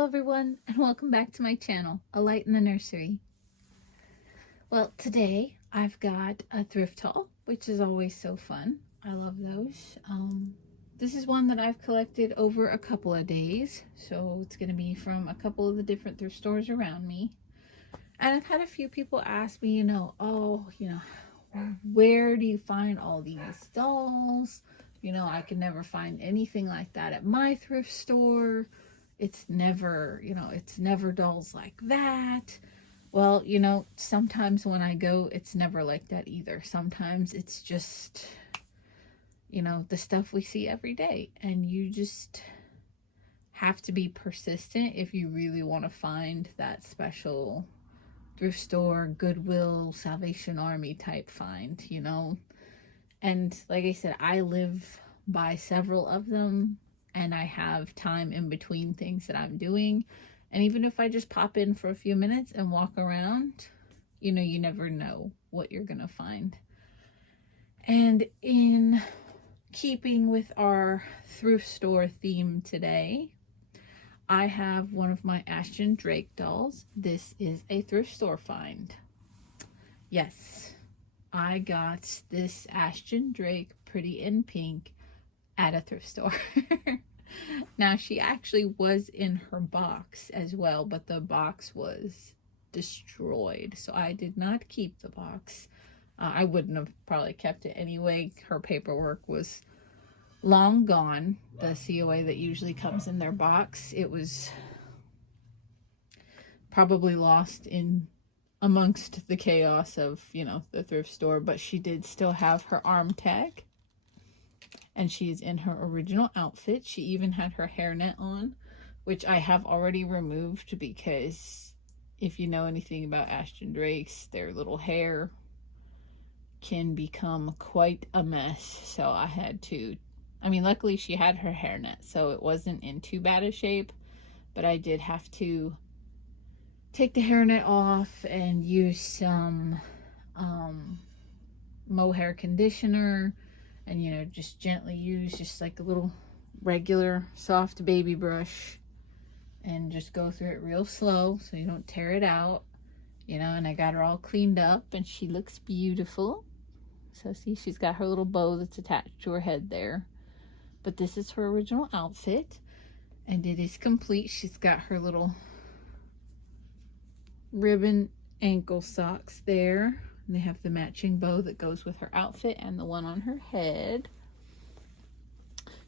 Hello everyone, and welcome back to my channel, A Light in the Nursery. Well, today I've got a thrift haul, which is always so fun. I love those. This is one that I've collected over a couple of days, so it's going to be from a couple of the different thrift stores around me. And I've had a few people ask me, where do you find all these dolls? I can never find anything like that at my thrift store. It's never dolls like that. Well, sometimes when I go, it's never like that either. Sometimes it's just, the stuff we see every day. And you just have to be persistent if you really want to find that special thrift store, Goodwill, Salvation Army type find, And like I said, I live by several of them. And I have time in between things that I'm doing. And even if I just pop in for a few minutes and walk around, you never know what you're going to find. And in keeping with our thrift store theme today, I have one of my Ashton Drake dolls. This is a thrift store find. Yes, I got this Ashton Drake Pretty in Pink at a thrift store. Now, she actually was in her box as well, but the box was destroyed, so I did not keep the box. I wouldn't have probably kept it anyway. Her paperwork was long gone. The COA that usually comes in their box, it was probably lost in amongst the chaos of, the thrift store, but she did still have her arm tag. And she's in her original outfit. She even had her hairnet on, which I have already removed because if you know anything about Ashton Drakes, their little hair can become quite a mess. So I had to, luckily she had her hairnet, so it wasn't in too bad a shape, but I did have to take the hairnet off and use some mohair conditioner. And, just gently use just like a little regular soft baby brush and just go through it real slow so you don't tear it out, and I got her all cleaned up and she looks beautiful. So see, she's got her little bow that's attached to her head there. But this is her original outfit and it is complete. She's got her little ribbon ankle socks there. And they have the matching bow that goes with her outfit and the one on her head.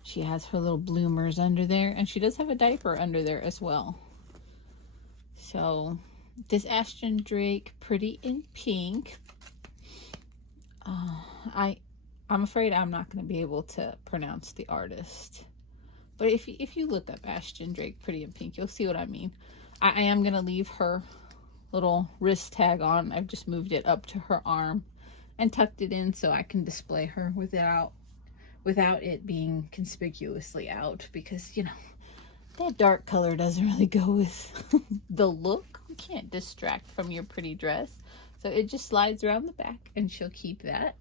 She has her little bloomers under there, and she does have a diaper under there as well. So this Ashton Drake Pretty in Pink, I'm afraid I'm not going to be able to pronounce the artist, but if you look up Ashton Drake Pretty in Pink, you'll see what I mean. I am going to leave her little wrist tag on. I've just moved it up to her arm and tucked it in so I can display her without it being conspicuously out, because that dark color doesn't really go with the look. You can't distract from your pretty dress, so it just slides around the back and she'll keep that.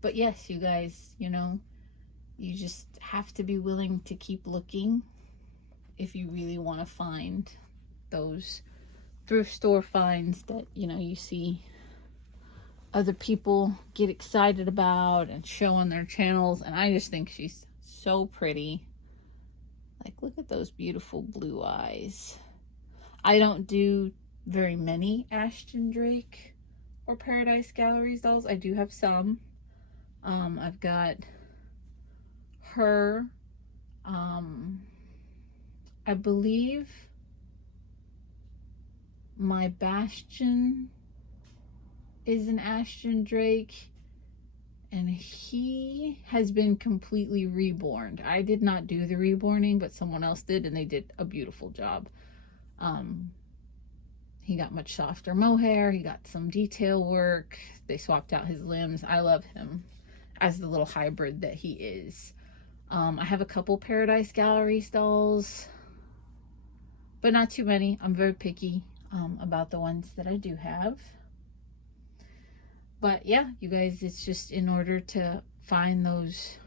But yes, you guys, you just have to be willing to keep looking if you really want to find those thrift store finds that you see other people get excited about and show on their channels. And I just think she's so pretty. Like, look at those beautiful blue eyes. I don't do very many Ashton Drake or Paradise Galleries dolls. I do have some. I've got her, I believe my Bastion is an Ashton Drake, and he has been completely reborn. I did not do the reborning, but someone else did, and they did a beautiful job. He got much softer mohair. He got some detail work. They swapped out his limbs. I love him as the little hybrid that he is. I have a couple Paradise Galleries dolls, but not too many. I'm very picky about the ones that I do have. But yeah, you guys, it's just in order to find those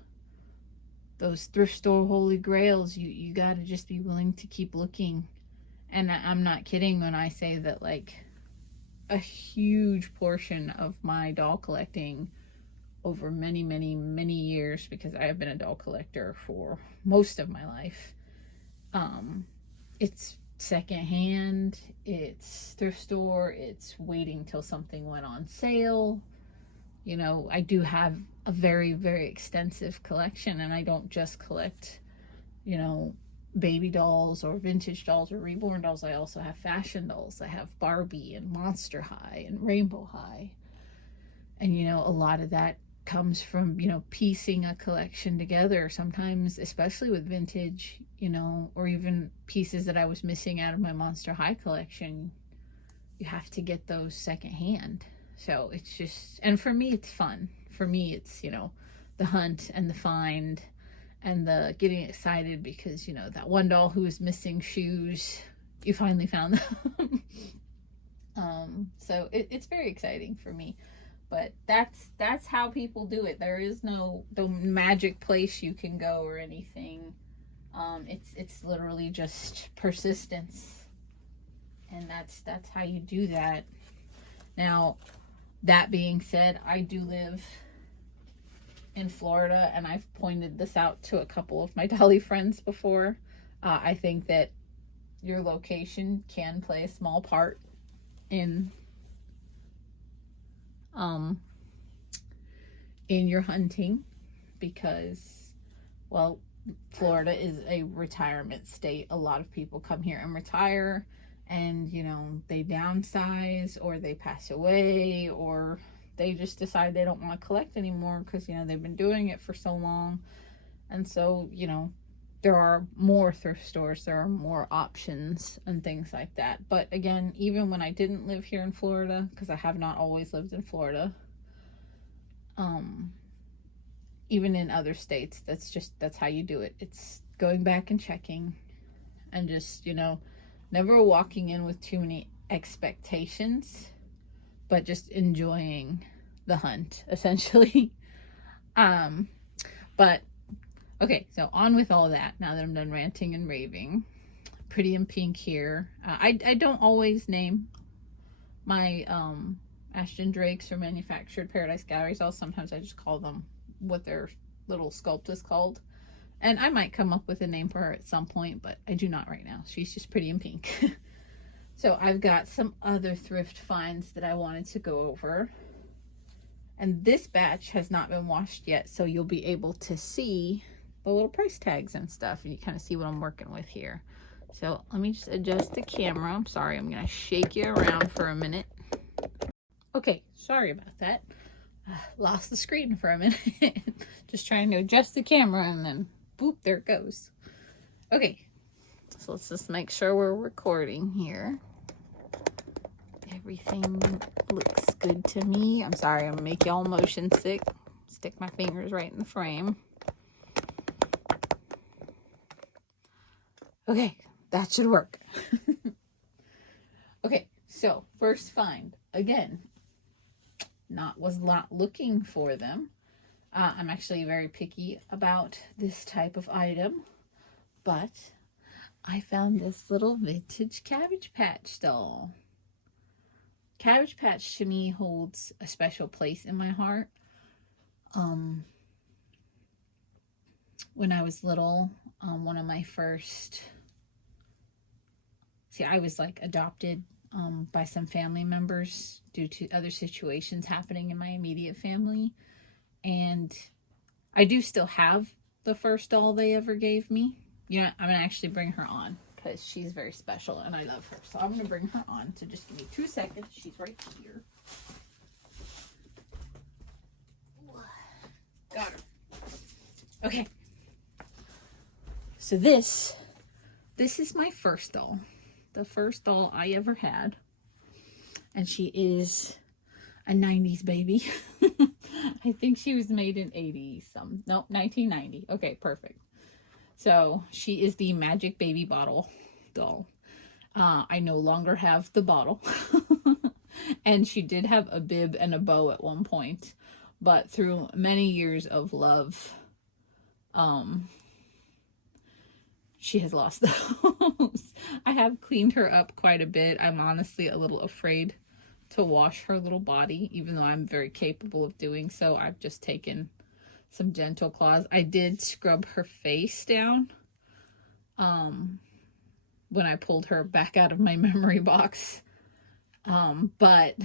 those thrift store holy grails, you got to just be willing to keep looking. And I'm not kidding when I say that, like, a huge portion of my doll collecting over many, many, many years, because I have been a doll collector for most of my life, it's secondhand, it's thrift store, it's waiting till something went on sale. You know, I do have a very, very extensive collection, and I don't just collect, you know, baby dolls or vintage dolls or reborn dolls. I also have fashion dolls. I have Barbie and Monster High and Rainbow High. And, you know, a lot of that comes from, you know, piecing a collection together. Sometimes, especially with vintage, you know, or even pieces that I was missing out of my Monster High collection, you have to get those secondhand. So it's just, and for me, it's fun. For me, it's, you know, the hunt and the find and the getting excited because, you know, that one doll who was missing shoes, you finally found them. So it's very exciting for me. But that's how people do it. There is no magic place you can go or anything. It's literally just persistence, and that's how you do that. Now, that being said, I do live in Florida, and I've pointed this out to a couple of my dolly friends before. I think that your location can play a small part in your hunting, because, well, Florida is a retirement state. A lot of people come here and retire, and, you know, they downsize, or they pass away, or they just decide they don't want to collect anymore because, you know, they've been doing it for so long. And so, you know, there are more thrift stores, there are more options and things like that. But again, even when I didn't live here in Florida, because I have not always lived in Florida, even in other states, that's how you do it. It's going back and checking, and just, you know, never walking in with too many expectations, but just enjoying the hunt, essentially. But okay, so on with all that, now that I'm done ranting and raving. Pretty in Pink here. I don't always name my Ashton Drakes or manufactured Paradise Gallery dolls. Sometimes I just call them what their little sculpt is called. And I might come up with a name for her at some point, but I do not right now. She's just Pretty in Pink. So I've got some other thrift finds that I wanted to go over. And this batch has not been washed yet, so you'll be able to see the little price tags and stuff, and you kind of see what I'm working with here. So let me just adjust the camera. I'm sorry, I'm gonna shake you around for a minute. Okay, sorry about that. Lost the screen for a minute. Just trying to adjust the camera, and then boop, there it goes. Okay, so let's just make sure we're recording here. Everything looks good to me. I'm sorry, I'm gonna make y'all motion sick. Stick my fingers right in the frame. Okay, that should work. Okay, so first find. Again, was not looking for them. I'm actually very picky about this type of item, but I found this little vintage Cabbage Patch doll. Cabbage Patch to me holds a special place in my heart. When I was little, one of my first, I was like adopted by some family members due to other situations happening in my immediate family. And I do still have the first doll they ever gave me. You know, I'm going to actually bring her on because she's very special and I love her. So I'm going to bring her on. So just give me 2 seconds. She's right here. Got her. Okay. So this is my first doll. The first doll I ever had. And she is a 90s baby. I think she was made in 1990. Okay, perfect. So she is the Magic Baby Bottle doll. I no longer have the bottle. And she did have a bib and a bow at one point. But through many years of love Um, she has lost those. I have cleaned her up quite a bit. I'm honestly a little afraid to wash her little body, even though I'm very capable of doing so. I've just taken some gentle claws. I did scrub her face down when I pulled her back out of my memory box. But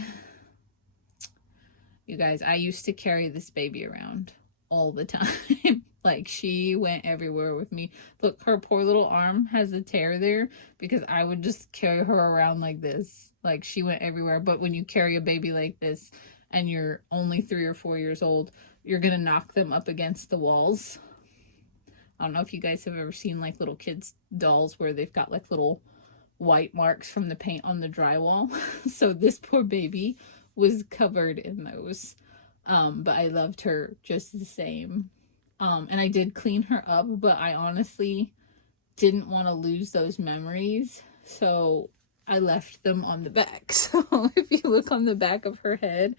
you guys, I used to carry this baby around all the time. Like, she went everywhere with me. Look, her poor little arm has a tear there because I would just carry her around like this. Like, she went everywhere. But when you carry a baby like this and you're only 3 or 4 years old, you're gonna knock them up against the walls. I don't know if you guys have ever seen like little kids' dolls where they've got like little white marks from the paint on the drywall. So this poor baby was covered in those. But I loved her just the same. And I did clean her up, but I honestly didn't want to lose those memories. So I left them on the back. So if you look on the back of her head,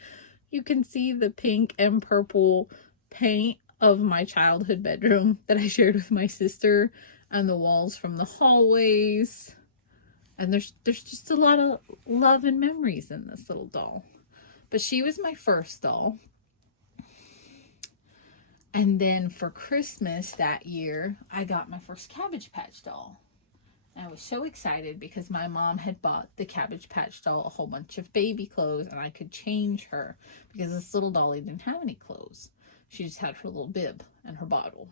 you can see the pink and purple paint of my childhood bedroom that I shared with my sister, and the walls from the hallways. And there's just a lot of love and memories in this little doll. But she was my first doll. And then for Christmas that year, I got my first Cabbage Patch doll. And I was so excited because my mom had bought the Cabbage Patch doll a whole bunch of baby clothes, and I could change her because this little dolly didn't have any clothes. She just had her little bib and her bottle.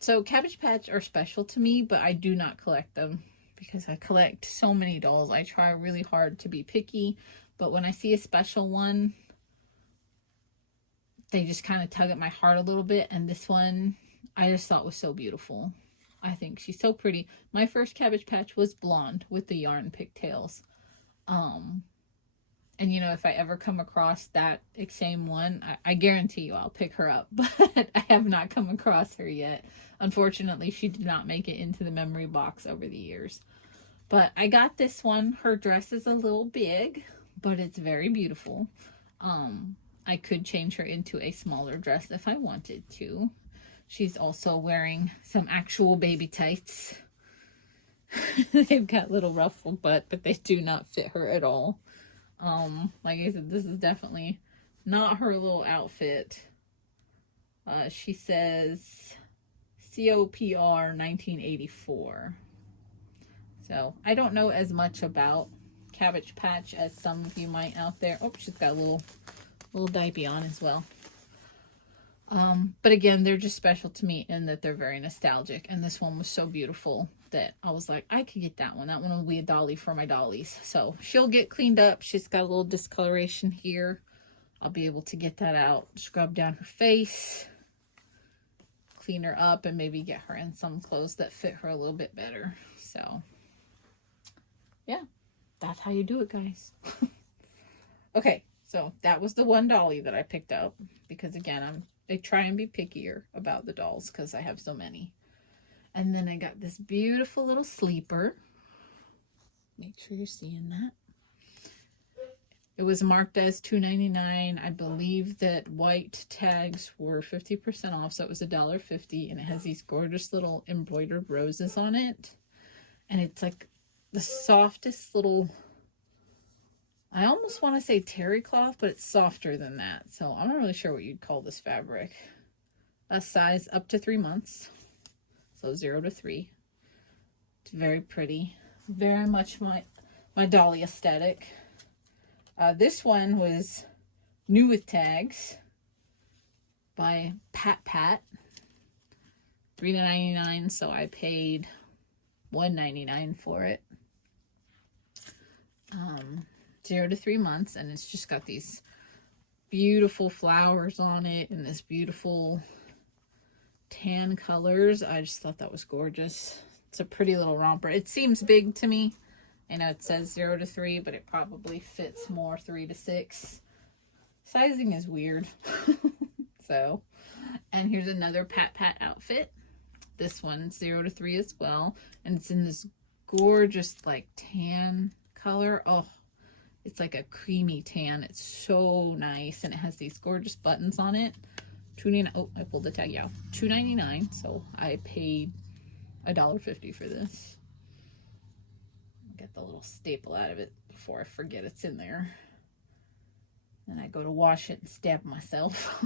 So Cabbage Patch are special to me, but I do not collect them because I collect so many dolls. I try really hard to be picky, but when I see a special one, they just kind of tug at my heart a little bit. And this one, I just thought was so beautiful. I think she's so pretty. My first Cabbage Patch was blonde with the yarn pigtails. And you know, if I ever come across that same one, I guarantee you I'll pick her up. But I have not come across her yet. Unfortunately, she did not make it into the memory box over the years. But I got this one. Her dress is a little big, but it's very beautiful. I could change her into a smaller dress if I wanted to. She's also wearing some actual baby tights. They've got little ruffled butt, but they do not fit her at all. Like I said, this is definitely not her little outfit. She says COPR 1984. So I don't know as much about Cabbage Patch as some of you might out there. Oh, she's got a little diaper on as well. But again, they're just special to me in that they're very nostalgic. And this one was so beautiful that I was like, I could get that one. That one will be a dolly for my dollies. So she'll get cleaned up. She's got a little discoloration here. I'll be able to get that out, scrub down her face, clean her up, and maybe get her in some clothes that fit her a little bit better. So yeah, that's how you do it, guys. Okay, so that was the one dolly that I picked up because again, I try and be pickier about the dolls because I have so many. And then I got this beautiful little sleeper. Make sure you're seeing that. It was marked as $2.99. I believe that white tags were 50% off, so it was $1.50, and it has these gorgeous little embroidered roses on it. And it's like the softest little, I almost want to say terry cloth, but it's softer than that. So I'm not really sure what you'd call this fabric. A size up to 3 months. So 0 to 3. It's very pretty. Very much my dolly aesthetic. This one was new with tags by Pat. $3.99, so I paid $1.99 for it. 0 to 3 months, and it's just got these beautiful flowers on it and this beautiful tan colors. I just thought that was gorgeous. It's a pretty little romper. It seems big to me. I know it says 0 to 3, but it probably fits more 3 to 6. Sizing is weird. So, and here's another Pat outfit. This one's 0 to 3 as well, and it's in this gorgeous like tan color. Oh, it's like a creamy tan. It's so nice, and it has these gorgeous buttons on it. $2.99. Oh, I pulled the tag out. $2.99. So I paid $1.50 for this. Get the little staple out of it before I forget it's in there. Then I go to wash it and stab myself.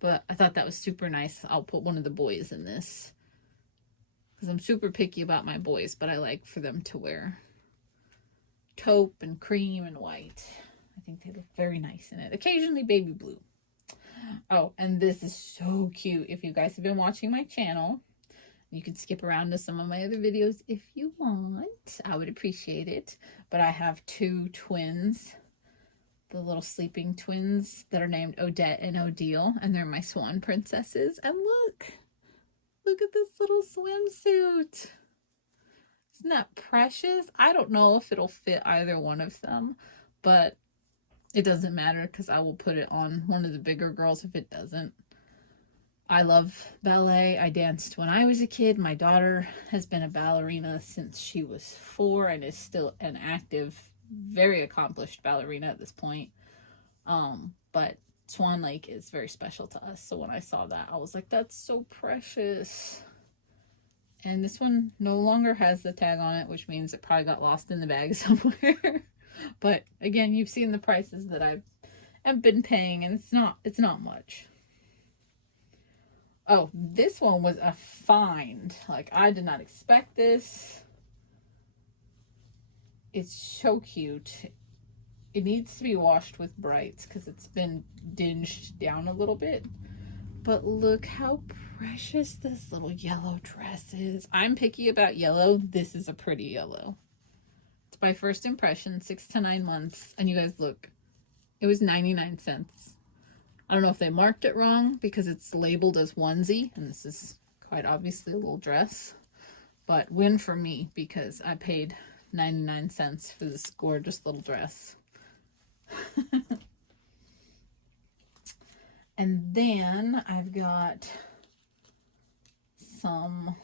But I thought that was super nice. I'll put one of the boys in this, because I'm super picky about my boys, but I like for them to wear taupe and cream and white. I think they look very nice in it. Occasionally baby blue. Oh, and this is so cute. If you guys have been watching my channel, you can skip around to some of my other videos if you want. I would appreciate it. But I have two twins, the little sleeping twins that are named Odette and Odile, and they're my swan princesses. And look at this little swimsuit. Isn't that precious? I don't know if it'll fit either one of them, but it doesn't matter because I will put it on one of the bigger girls if it doesn't. I love ballet. I danced when I was a kid. My daughter has been a ballerina since she was 4 and is still an active, very accomplished ballerina at this point. But Swan Lake is very special to us. So when I saw that, I was like, that's so precious. And this one no longer has the tag on it, which means it probably got lost in the bag somewhere. But again, you've seen the prices that I've been paying, and it's not much. Oh, this one was a find. Like, I did not expect this. It's so cute. It needs to be washed with brights because it's been dinged down a little bit. But look how precious this little yellow dress is. I'm picky about yellow. This is a pretty yellow. It's my first impression, 6 to 9 months. And you guys look, it was 99 cents. I don't know if they marked it wrong because it's labeled as onesie. And this is quite obviously a little dress. But win for me because I paid 99 cents for this gorgeous little dress. And then I've got some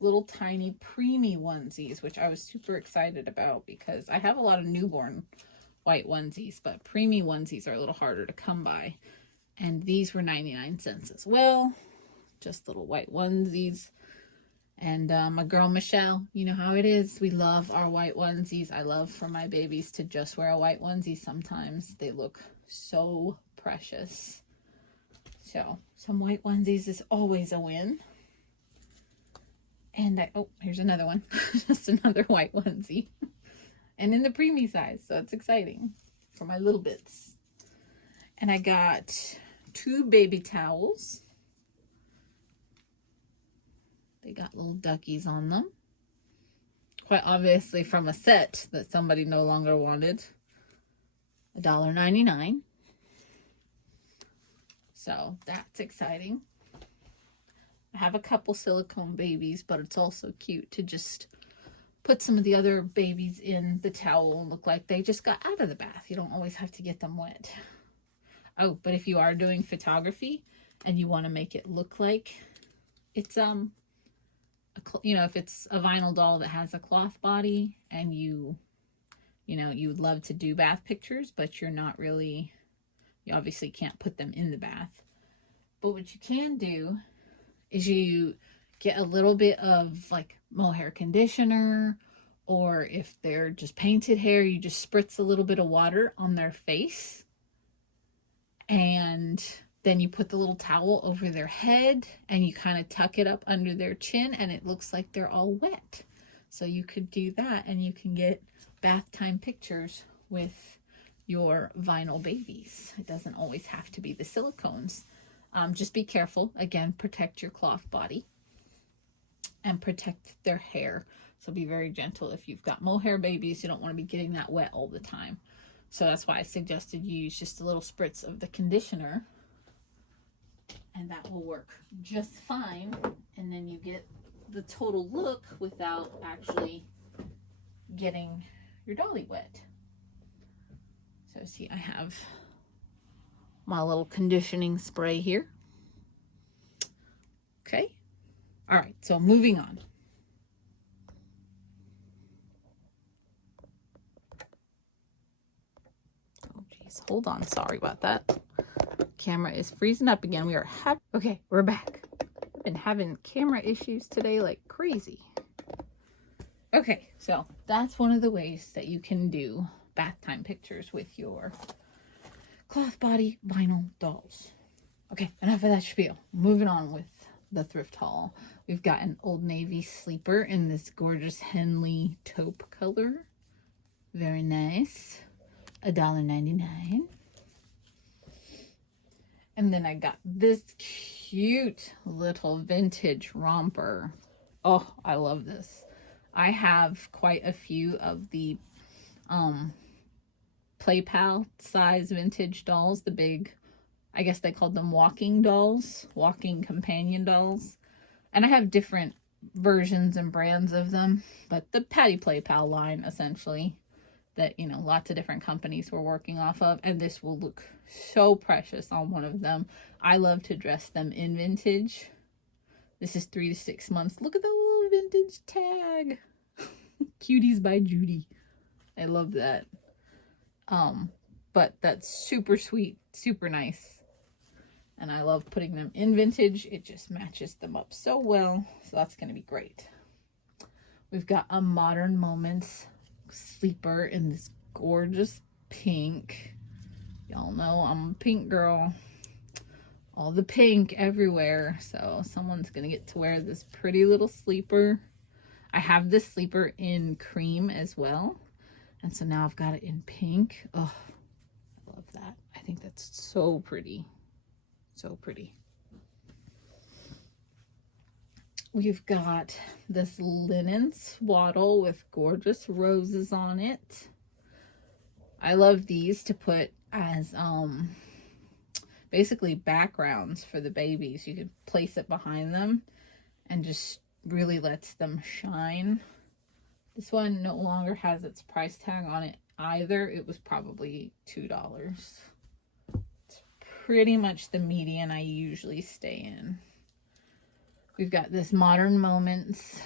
little tiny preemie onesies, which I was super excited about because I have a lot of newborn white onesies, but preemie onesies are a little harder to come by. And these were 99 cents as well. Just little white onesies. And my girl Michelle, you know how it is. We love our white onesies. I love for my babies to just wear a white onesie sometimes. They look so precious. So some white onesies is always a win. And oh, here's another one. Just another white onesie. And in the preemie size, so it's exciting for my little bits. And I got 2 baby towels. They got little duckies on them. Quite obviously from a set that somebody no longer wanted. $1.99. So that's exciting. I have a couple silicone babies, but it's also cute to just put some of the other babies in the towel and look like they just got out of the bath. You don't always have to get them wet. Oh, but if you are doing photography and you want to make it look like it's you know, if it's a vinyl doll that has a cloth body and you know, you would love to do bath pictures, but you're not really, you obviously can't put them in the bath. But what you can do is you get a little bit of like mohair conditioner, or if they're just painted hair, you just spritz a little bit of water on their face. And then you put the little towel over their head and you kind of tuck it up under their chin and it looks like they're all wet. So you could do that and you can get bath time pictures with your vinyl babies. It doesn't always have to be the silicones. Just be careful. Again, protect your cloth body and protect their hair. So be very gentle. If you've got mohair babies, you don't want to be getting that wet all the time. So that's why I suggested you use just a little spritz of the conditioner, and that will work just fine. And then you get the total look without actually getting your dolly wet. So see, I have my little conditioning spray here. Okay. All right. So moving on. Oh, geez. guys. Hold on. Sorry about that. Camera is freezing up again. Okay, we're back. Been having camera issues today like crazy. Okay, so that's one of the ways that you can do bath time pictures with your cloth body vinyl dolls. Okay, enough of that spiel. Moving on with the thrift haul. We've got an Old Navy sleeper in this gorgeous Henley taupe color. Very nice. $1.99. And then I got this cute little vintage romper. Oh, I love this. I have quite a few of the Play Pal size vintage dolls, the big, I guess they called them walking dolls, walking companion dolls. And I have different versions and brands of them, but the Patty Play Pal line, essentially, that, you know, lots of different companies were working off of. And this will look so precious on one of them. I love to dress them in vintage. This is 3 to 6 months. Look at the little vintage tag. Cuties by Judy. I love that. But that's super sweet, super nice. And I love putting them in vintage. It just matches them up so well. So that's going to be great. We've got a Modern Moments sleeper in this gorgeous pink. Y'all know I'm a pink girl. All the pink everywhere. So someone's going to get to wear this pretty little sleeper. I have this sleeper in cream as well. And so now I've got it in pink. Oh, I love that. I think that's so pretty. So pretty. We've got this linen swaddle with gorgeous roses on it. I love these to put as basically backgrounds for the babies. You could place it behind them and just really lets them shine. This one no longer has its price tag on it either. It was probably $2. It's pretty much the median I usually stay in. We've got this Modern Moments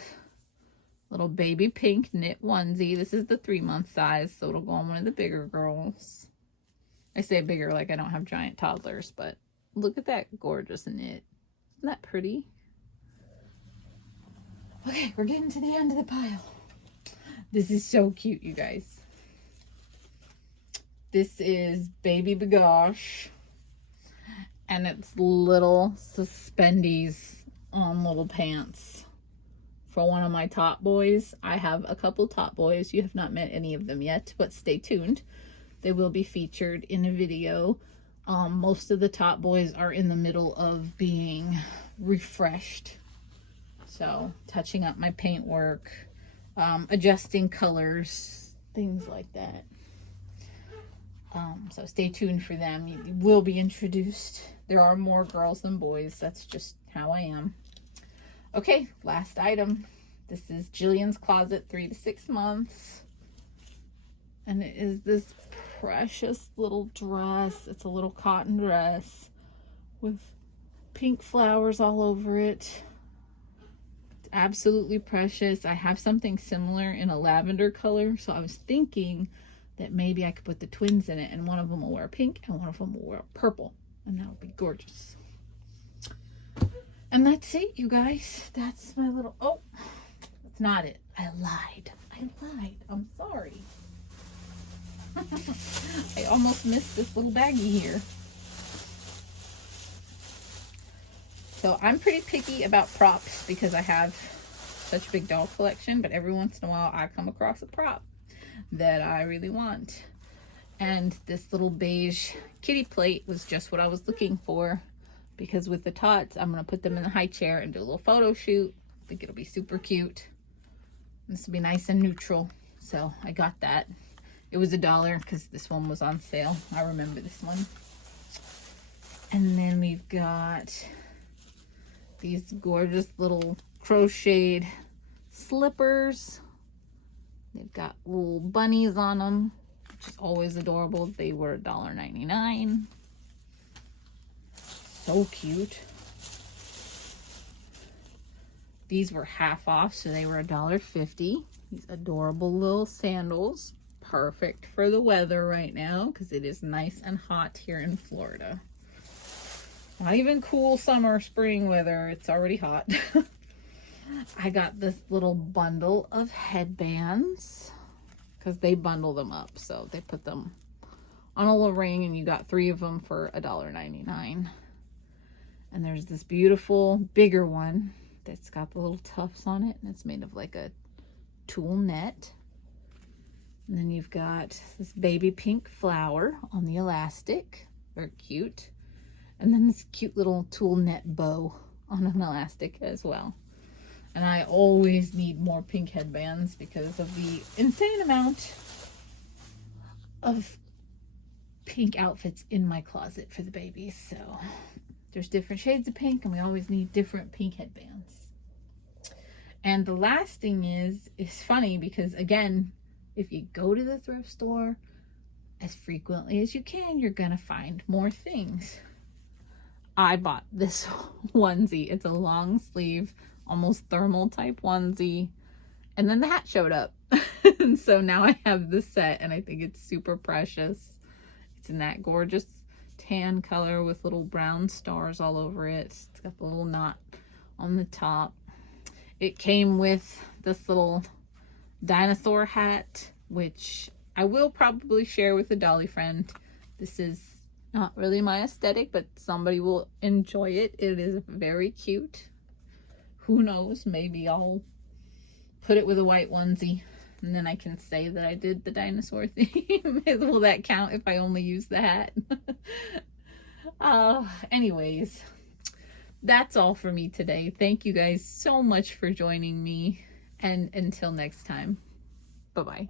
little baby pink knit onesie. This is the 3-month size, so it'll go on one of the bigger girls. I say bigger like I don't have giant toddlers, but look at that gorgeous knit. Isn't that pretty? Okay, we're getting to the end of the pile. This is so cute, you guys. This is Baby Bagosh. And it's little suspendies on little pants for one of my top boys. I have a couple top boys. You have not met any of them yet, but stay tuned. They will be featured in a video. Most of the top boys are in the middle of being refreshed. So touching up my paint work, adjusting colors, things like that. So stay tuned for them. You will be introduced. There are more girls than boys. That's just how I am. Okay, last item. This is Jillian's Closet 3 to 6 months. And it is this precious little dress. It's a little cotton dress with pink flowers all over it. It's absolutely precious. I have something similar in a lavender color. So I was thinking that maybe I could put the twins in it, and one of them will wear pink and one of them will wear purple, and that would be gorgeous. And that's it, you guys. That's my little, oh, that's not it. I lied. I'm sorry. I almost missed this little baggie here. So I'm pretty picky about props because I have such a big doll collection, but every once in a while I come across a prop that I really want. And this little beige kitty plate was just what I was looking for, because with the tots, I'm going to put them in the high chair and do a little photo shoot. I think it'll be super cute. This will be nice and neutral. So I got that. It was $1 because this one was on sale. I remember this one. And then we've got these gorgeous little crocheted slippers. They've got little bunnies on them, which is always adorable. They were $1.99. So cute. These were half off, so they were $1.50. These adorable little sandals. perfect for the weather right now because it is nice and hot here in Florida. Not even cool summer, spring weather. It's already hot. I got this little bundle of headbands because they bundle them up. So they put them on a little ring and you got 3 of them for $1.99. And there's this beautiful bigger one that's got the little tufts on it, and it's made of like a tulle net. And then you've got this baby pink flower on the elastic, very cute. And then this cute little tulle net bow on an elastic as well. And I always need more pink headbands because of the insane amount of pink outfits in my closet for the babies. So there's different shades of pink and we always need different pink headbands. And the last thing is funny because, again, if you go to the thrift store as frequently as you can, you're gonna find more things. I bought this onesie. It's a long sleeve, almost thermal type onesie. And then the hat showed up. And so now I have this set and I think it's super precious. It's in that gorgeous tan color with little brown stars all over it. It's got the little knot on the top. It came with this little dinosaur hat, which I will probably share with a dolly friend. This is not really my aesthetic, but somebody will enjoy it. It is very cute. Who knows, maybe I'll put it with a white onesie and then I can say that I did the dinosaur theme. Will that count if I only use the hat? Anyways, that's all for me today. Thank you guys so much for joining me, and until next time, bye-bye.